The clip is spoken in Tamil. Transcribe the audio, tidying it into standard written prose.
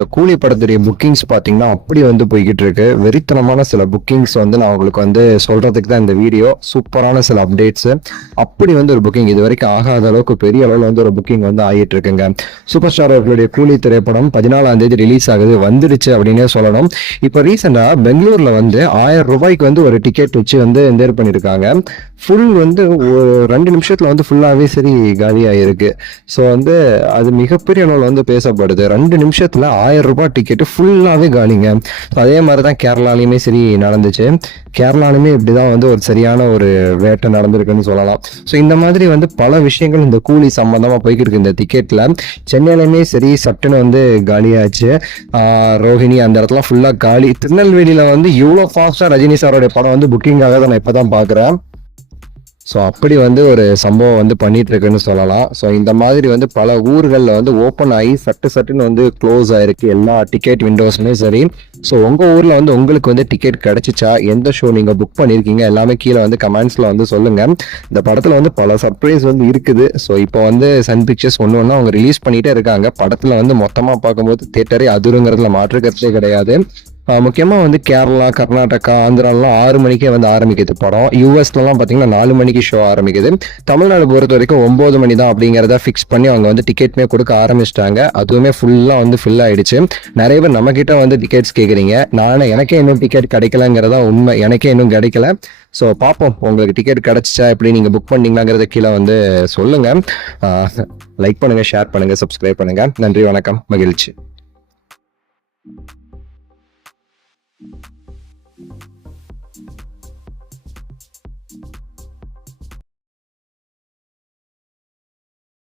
கூலி படத்துடைய புக்கிங்ஸ் பார்த்தீங்கன்னா அப்படி வந்து போய்கிட்டு இருக்கு. வெறித்தனமான சில புக்கிங்ஸ் வந்து நான் உங்களுக்கு வந்து சொல்றதுக்கு தான் இந்த வீடியோ. சூப்பரான சில அப்டேட்ஸ். அப்படி வந்து ஒரு புக்கிங் இது வரைக்கும் ஆகாத அளவுக்கு பெரிய அளவில் வந்து ஒரு புக்கிங் வந்து ஆகிட்டு இருக்குங்க. சூப்பர் ஸ்டார் அவர்களுடைய கூலி திரைப்படம் 14ஆம் தேதி ரிலீஸ் ஆகுது, வந்துருச்சு அப்படின்னே சொல்லணும். இப்போ ரீசெண்டா பெங்களூர்ல வந்து 1000 ரூபாய்க்கு வந்து ஒரு டிக்கெட் வச்சு வந்து என்ஜாய் பண்ணியிருக்காங்க. ஃபுல் வந்து ஒரு 2 நிமிஷத்துல வந்து ஃபுல்லாவே சரி காலியாயிருக்கு. ஸோ வந்து அது மிகப்பெரிய அளவில் வந்து பேசப்படுது. 2 நிமிஷத்துல 1000 ரூபாய் டிக்கெட்டு ஃபுல்லாவே காலிங்க. அதே மாதிரி தான் கேரளாலையுமே சரி நடந்துச்சு. கேரளாலுமே இப்படிதான் வந்து ஒரு சரியான ஒரு வேட்டை நடந்திருக்குன்னு சொல்லலாம். ஸோ இந்த மாதிரி வந்து பல விஷயங்கள் இந்த கூலி சம்பந்தமா போய்கிட்டு இருக்கு. இந்த டிக்கெட்ல சென்னையிலுமே சரி சட்டுன்னு வந்து காலியாச்சு. ரோஹிணி அந்த இடத்துல ஃபுல்லா காலி. திருநெல்வேலியில வந்து இவ்வளோ ஃபாஸ்டா ரஜினி சாரோட படம் வந்து புக்கிங் ஆகாத நான் இப்பதான் பாக்குறேன். ஸோ அப்படி வந்து ஒரு சம்பவம் வந்து பண்ணிட்டு இருக்குன்னு சொல்லலாம். ஸோ இந்த மாதிரி வந்து பல ஊர்களில் வந்து ஓப்பன் ஆகி சட்டுன்னு வந்து க்ளோஸ் ஆயிருக்கு எல்லா டிக்கெட் விண்டோஸுமே சரி. ஸோ உங்கள் ஊரில் வந்து உங்களுக்கு வந்து டிக்கெட் கிடைச்சிச்சா, எந்த ஷோ நீங்கள் புக் பண்ணியிருக்கீங்க எல்லாமே கீழே வந்து கமெண்ட்ஸில் வந்து சொல்லுங்கள். இந்த படத்தில் வந்து பல சர்ப்ரைஸ் வந்து இருக்குது. ஸோ இப்போ வந்து சன் பிக்சர்ஸ் ஒன்று ஒன்றா அவங்க ரிலீஸ் பண்ணிகிட்டே இருக்காங்க. படத்தில் வந்து மொத்தமாக பார்க்கும்போது தேட்டரே அதிருங்கிறதுல மாற்றுக்கிறதே கிடையாது. முக்கியமாக வந்து கேரளா, கர்நாடகா, ஆந்திராலாம் 6 மணிக்கே வந்து ஆரம்பிக்குது படம். யூஎஸ்லலாம் பார்த்தீங்கன்னா 4 மணிக்கு ஷோ ஆரம்பிக்குது. தமிழ்நாடு பொறுத்த வரைக்கும் 9 மணி தான் அப்படிங்கிறத ஃபிக்ஸ் பண்ணி அவங்க வந்து டிக்கெட்மே கொடுக்க ஆரம்பிச்சிட்டாங்க. அதுவுமே ஃபுல்லாக வந்து ஃபில் ஆயிடுச்சு. நிறைய பேர் நம்ம கிட்ட வந்து டிக்கெட்ஸ் கேட்குறீங்க. எனக்கே இன்னும் டிக்கெட் கிடைக்கலங்கிறதா உண்மை. எனக்கே இன்னும் கிடைக்கல. ஸோ பார்ப்போம் உங்களுக்கு டிக்கெட் கிடைச்சிச்சா, எப்படி நீங்கள் புக் பண்ணீங்களாங்கிறத கீழே வந்து சொல்லுங்கள். லைக் பண்ணுங்கள், ஷேர் பண்ணுங்கள், சப்ஸ்கிரைப் பண்ணுங்கள். நன்றி, வணக்கம், மகிழ்ச்சி.